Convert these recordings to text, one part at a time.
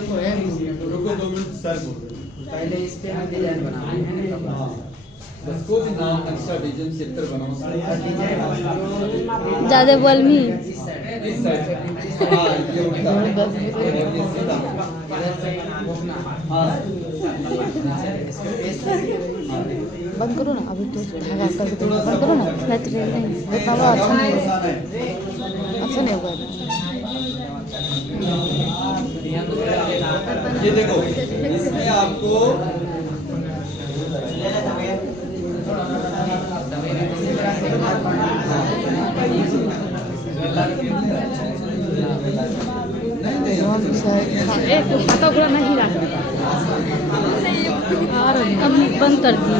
रुको 2 minute sir बोल रहे पहले इस पे हम डिजाइन बनाएंगे। हाँ बस कोई भी नाम नक्शा डिजाइन चित्र बनाओ ज्यादा बोल मी इस साइड हाँ ये उल्टा ये सीधा हाँ बंद करो ना अभी तो धागा करके तो बंद करो ना नेचुरल नहीं इतना बड़ा अच्छा नहीं होगा ये देखो इसमें आपको एक हाथा घोड़ा नहीं रहा और अब बंद कर दी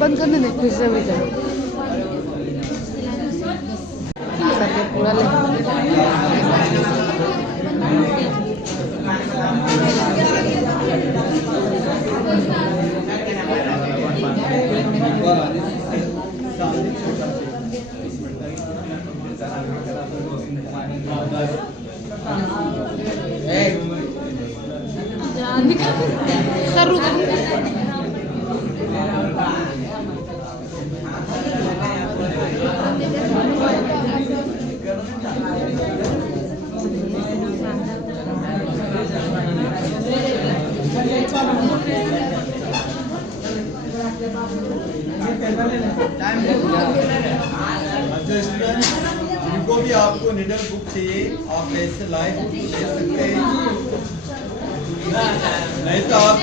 बंद करने में फिर से वही करो पूरा सर जिनको भी आपको निडल बुक चाहिए आप ऐसे लाइव ले सकते हैं नहीं तो आप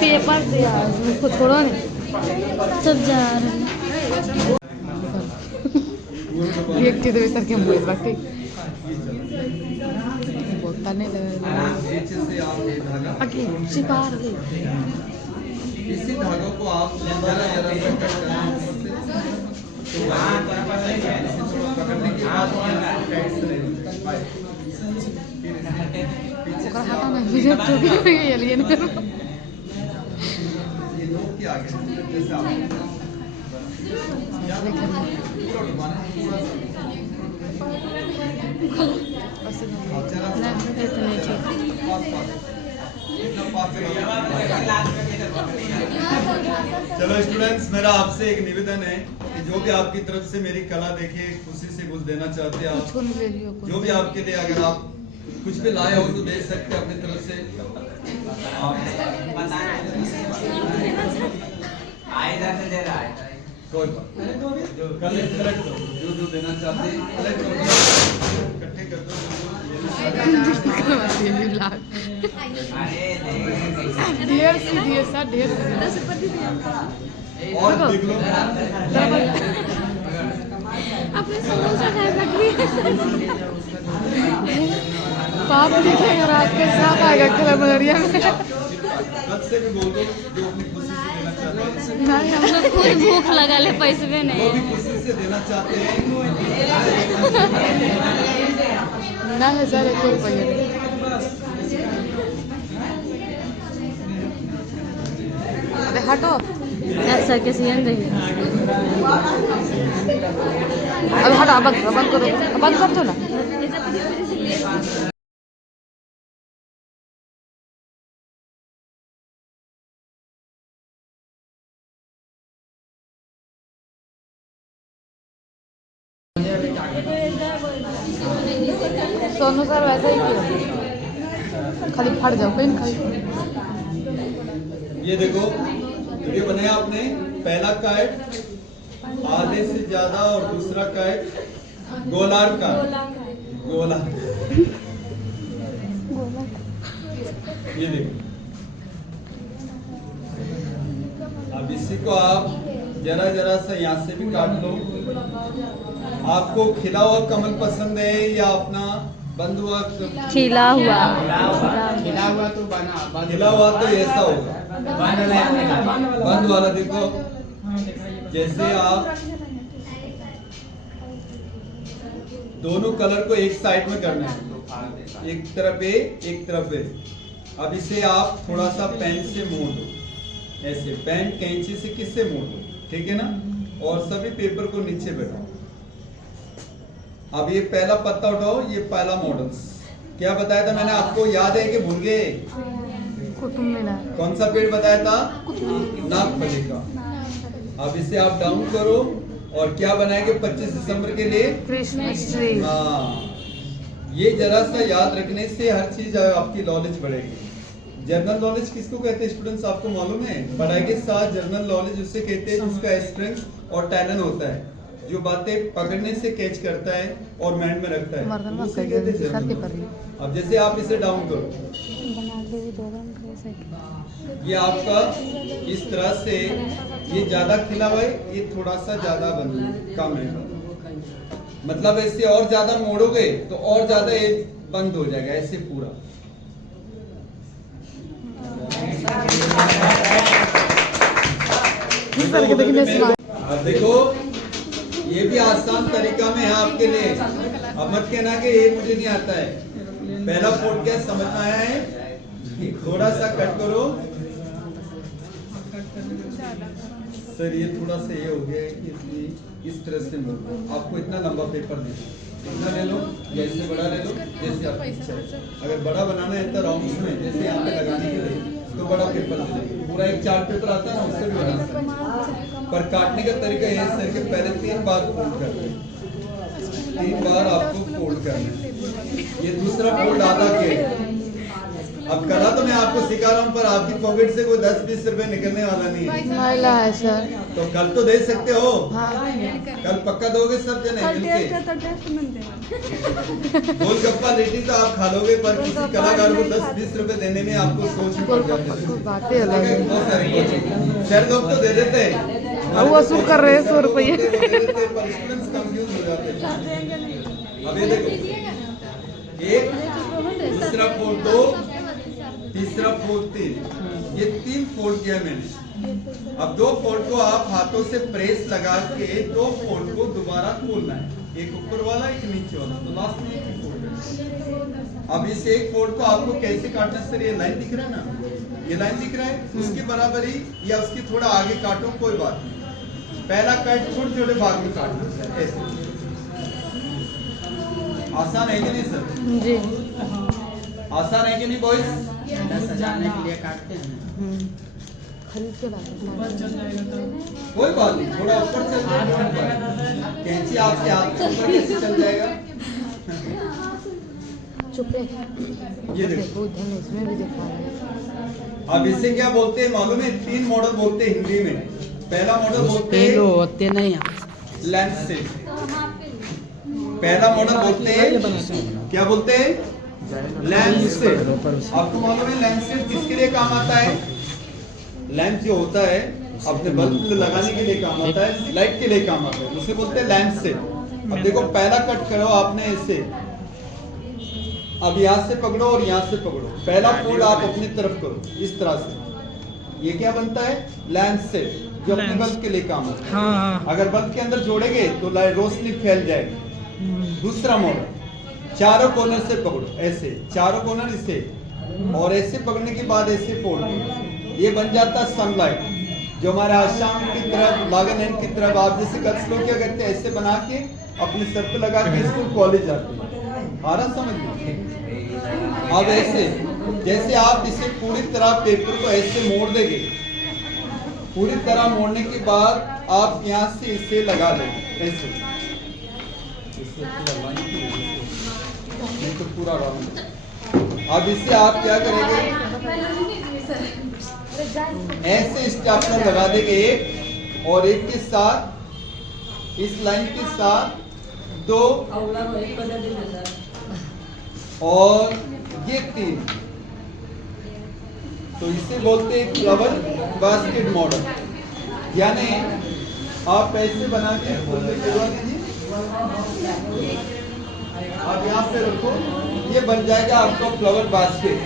पेपर से यार उसको छोड़ो नहीं सब जा रहे हैं एक चीज सर के मुंह पर ठीक बोलता नहीं लगा आगे शिकार ले इसी धागों को आप जरा जरा से कट करना पकड़ने के बाद टाइट से हटा नहीं मुझे तो भी एलियन करो ये लोग के आगे जैसे आप चलो स्टूडेंट्स मेरा आपसे एक निवेदन है कि जो भी आपकी तरफ से मेरी कला देखे खुशी से कुछ देना चाहते हैं आप जो भी आपके लिए अगर आप कुछ भी लाए हो तो दे सकते हैं अपनी तरफ से कोई बात कलेक्ट जो देना चाहते हैं इकट्ठे कर दो ढेर सी दिए सर ढेर और देख लो अपने समोसा खा सकती पाप दिखेगा रात के साथ आएगा कलर मलरिया में कल से भी बोल दो जो अपनी खुशी से देना चाहते हैं नहीं हम लोग कोई भूख लगा ले पैसे भी जो नहीं भी खुशी से देना चाहते हैं ना है सर एक रुपये अरे हटो सर के सीएन रही अब हटो बंद करो बंद कर दो ना सोनू सर वैसा ही किया खाली फट जाओ पेन खाली ये देखो वीडियो बनाया आपने पहला काट आधे से ज्यादा और दूसरा काट गोलार का गोला ये देखो अब इसी को आप जरा जरा सा यहाँ से भी काट लो आपको खिला हुआ कमल पसंद है या अपना बंद हुआ खिला हुआ तो बना खिला हुआ तो ऐसा होगा बंद वाला देखो जैसे आप दोनों कलर को एक साइड में करना है एक तरफ ए एक तरफ ए अब इसे आप थोड़ा सा पेन से मोड़ दो ऐसे पेन कैंची से किससे मोड़ दो ठीक है ना। और सभी पेपर को नीचे बैठाओ। अब ये पहला पत्ता उठाओ, ये पहला मॉडल्स। क्या बताया था मैंने आपको, याद है कि भूल गए? कुतुब मीनार। कौन सा पेड़ बताया था? नागफली का। अब इसे आप डाउन करो और क्या बनाएंगे 25 दिसंबर के लिए? Christmas tree. हाँ, ये जरा सा याद रखने से हर चीज आपकी नॉलेज बढ़ेगी। जनरल नॉलेज किसको कहते हैं स्टूडेंट्स, आपको मालूम है? पढ़ाई के साथ जनरल नॉलेज उसे कहते हैं जिसका स्ट्रेंथ और टैलेंट होता है, जो बातें पकड़ने से कैच करता है और माइंड में रखता है, उसे कहते हैं जनरल नॉलेज। अब जैसे आप इसे डाउन करो, ये आपका इस तरह से, ये ज्यादा खिला हुआ है, ये थोड़ा सा ज्यादा कम है। मतलब ऐसे और ज्यादा मोड़ोगे तो और ज्यादा ये बंद हो जाएगा, ऐसे पूरा। अब देखो, ये भी आसान तरीका में है आपके लिए। अब मत कहना कि ये मुझे नहीं आता है। पहला फोल्ड क्या समझ में आया है? थोड़ा सा कट करो सर, ये थोड़ा सा ये हो गया है कि इसलिए इस तरह से मोड़ो। आपको इतना लंबा पेपर दे दो, इतना ले लो या इससे बड़ा ले लो, जैसे आपकी इच्छा है। अगर बड़ा बनाना है तो राउंड में, जैसे यहाँ पे लगाने के लिए तो बड़ा पेपर दे दो। पूरा एक चार्ट पेपर आता है ना, उससे भी बना सकते हैं। पर काटने का तरीका ये सर के पहले 3 बार फोल्ड करना है, 3 बार आपको फोल्ड करना है। ये दूसरा फोल्ड आधा के। अब कला तो मैं आपको सिखा रहा हूँ, पर आपकी पॉकेट से कोई 10-20 रुपए निकलने वाला नहीं है। महिला है सर। तो कल तो दे सकते हो। हाँ। कल पक्का दोगे सब जने मिलके? गोलगप्पा लिट्टी तो आप खा लोगे, पर किसी कलाकार को 10-20 रुपए देने में आपको सोच में पड़ जाती है। बातें अलग है। बहुत सारे सर लोग तो दे देते हैं, अब वसूल कर रहे हैं 100 रुपये। कंफ्यूज हो जाते हैं। अब ये देखो, एक दूसरा फोल्ड 2, तीसरा फोल्ड 3, ये 3 फोल्ड किया मैंने। अब 2 फोल्ड को आप हाथों से प्रेस लगा के 2 फोल्ड को दोबारा खोलना है, एक ऊपर वाला एक नीचे वाला, तो लास्ट में एक ही फोल्ड है। अब इस एक फोल्ड को आपको कैसे काटना है सर? ये लाइन दिख रहा है ना, ये लाइन दिख रहा है, उसके बराबर ही या उसकी थोड़ा आगे काटो, कोई बात नहीं। पहला कट छोटे छोटे भाग में काटना सर, ऐसे। आसान है कि नहीं सर? जी आसान है कि नहीं बॉयज? सजाने के लिए काटते हैं। खरीद के कोई बात नहीं, थोड़ा ऊपर चल जाएगा। कैंची आपके हाथ से ऊपर कैसे चल जाएगा? चुप रहे। ये देखो, इसमें भी दिखा रहे हैं। अब इसे क्या बोलते हैं मालूम है? 3 मॉडल बोलते हैं हिंदी में। पहला मॉडल बोलते हैं होते नहीं लेंस से। पहला मॉडल बोलते हैं, क्या बोलते हैं? लेंस से। आपको मालूम है लेंस से किसके लिए काम आता है? लैंप जो होता है अपने बल्ब लगाने के लिए काम आता है, लाइट के लिए काम आता है, उसे बोलते हैं लैंप से। अब देखो, पहला कट करो आपने इसे, अब यहाँ से पकड़ो और यहाँ से पकड़ो, पहला फोल्ड आप अपनी तरफ करो इस तरह से। ये क्या बनता है? लैंप से, जो अपने बल्ब के लिए काम आता है। हाँ। अगर बल्ब के अंदर जोड़ेंगे तो रोशनी फैल जाएगी। दूसरा मॉडल, चारों कॉर्नर से पकड़ो, ऐसे चारों कॉर्नर इसे, और ऐसे पकड़ने के बाद ऐसे फोल्ड करो, ये बन जाता है सनलाइट, जो हमारे आसाम की तरफ, नागालैंड की तरफ आप जैसे गर्ल्स लोग क्या करते हैं, ऐसे बना के अपने सर पे लगा के स्कूल कॉलेज जाते हैं। आ रहा समझ में? अब ऐसे जैसे आप इसे पूरी तरह पेपर को ऐसे मोड़ देंगे, पूरी तरह मोड़ने के बाद आप यहाँ से इसे लगा देंगे ऐसे, तो पूरा राउंड। अब इसे आप क्या करेंगे? ऐसे स्टेपलर लगा देंगे एक, और एक के साथ इस लाइन के साथ 2 और ये 3, तो इसे बोलते हैं फ्लावर बास्केट मॉडल। यानी आप ऐसे बना के आप यहाँ पे रखो, ये बन जाएगा आपका फ्लावर बास्केट।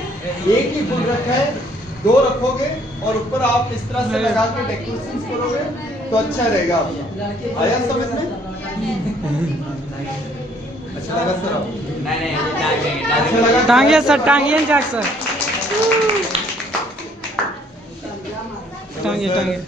एक ही फूल रखा है, 2 रखोगे और ऊपर आप इस तरह से लगा के डेकोरेशन करोगे तो अच्छा रहेगा आपका। आया समझ में? अच्छा लगा सर? अच्छा लगा? टांगिए सर, टांगिए जाक सर, टांगिए टांगिए।